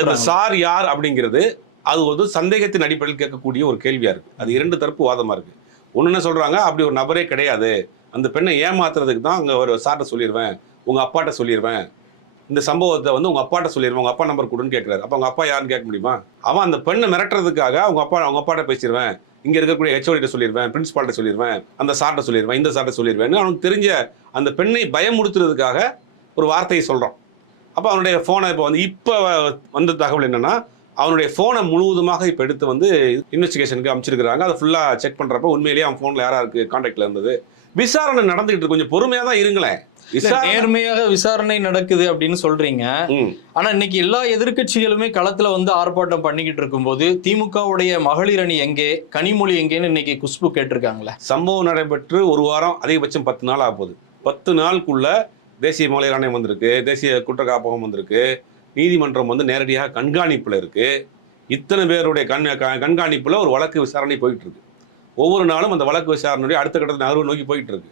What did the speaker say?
இந்த சார் யார் அப்படிங்கிறது அது ஒரு சந்தேகத்தின் அடிப்படையில் கேட்கக்கூடிய ஒரு கேள்வியா இருக்கு. அது இரண்டு தரப்பு வாதமா இருக்கு. ஒண்ணு என்ன சொல்றாங்க, அப்படி ஒரு நபரே கிடையாது, அந்த பெண்ணை ஏமாத்துறதுக்கு தான் அங்க ஒரு சார்ட்ட சொல்லிடுவேன், உங்க அப்பாட்ட சொல்லிடுவேன், இந்த சம்பவத்தை வந்து உங்க அப்பாட்ட சொல்லிடுவேன், உங்க அப்பா நம்பர் கொடுன்னு கேட்கிறாரு. அப்ப அவங்க அப்பா யாருன்னு கேட்க முடியுமா? அவன் அந்த பெண்ணை மிரட்டுறதுக்காக அவங்க அப்பாட்ட பேசிடுவேன், இங்க இருக்கக்கூடிய ஹெச்ஓடிட்ட சொல்லிடுவேன், பிரின்சிபால்ட்ட சொல்லிடுவேன், அந்த சார்ட்ட சொல்லிடுவேன், இந்த சார்ட்ட சொல்லிடுவேன், அவனுக்கு தெரிஞ்ச அந்த பெண்ணை பயமுறுத்துறதுக்காக ஒரு வார்த்தையை சொல்றான். அப்ப அவனுடைய போனை இப்ப வந்த தகவல் என்னன்னா, அவனுடைய போனை முழுவதுமாக இப்ப எடுத்து வந்து இன்வெஸ்டிகேஷனுக்கு அமைச்சிருக்காங்க. அதை ஃபுல்லா செக் பண்றப்ப உண்மையிலேயே அவன் போன்ல யாரா இருக்கு கான்டாக்ட்ல இருந்தது. விசாரணை நடந்துகிட்டு கொஞ்சம் பொறுமையா தான் இருங்களேன். நேர்மையாக விசாரணை நடக்குது அப்படின்னு சொல்றீங்க. ஆனா இன்னைக்கு எல்லா எதிர்கட்சிகளுமே களத்துல வந்து ஆர்ப்பாட்டம் பண்ணிக்கிட்டு இருக்கும்போது திமுகவுடைய மகளிர் அணி எங்கே, கனிமொழி எங்கேன்னு இன்னைக்கு குஷ்பு கேட்டிருக்காங்களே. சம்பவம் நடைபெற்று ஒரு வாரம், அதிகபட்சம் 10 நாள் ஆக போகுது. 10 நாளுக்குள்ள தேசிய மகளிர் ஆணையம் வந்திருக்கு, தேசிய குற்ற காப்பகம் வந்திருக்கு, நீதிமன்றம் வந்து நேரடியாக கண்காணிப்புல இருக்கு. இத்தனை பேருடைய கண்காணிப்புல ஒரு வழக்கு விசாரணை போயிட்டு இருக்கு. ஒவ்வொரு நாளும் அந்த வழக்கு விசாரணையுடைய அடுத்த கட்டத்தை நகர்வு நோக்கி போயிட்டு இருக்கு.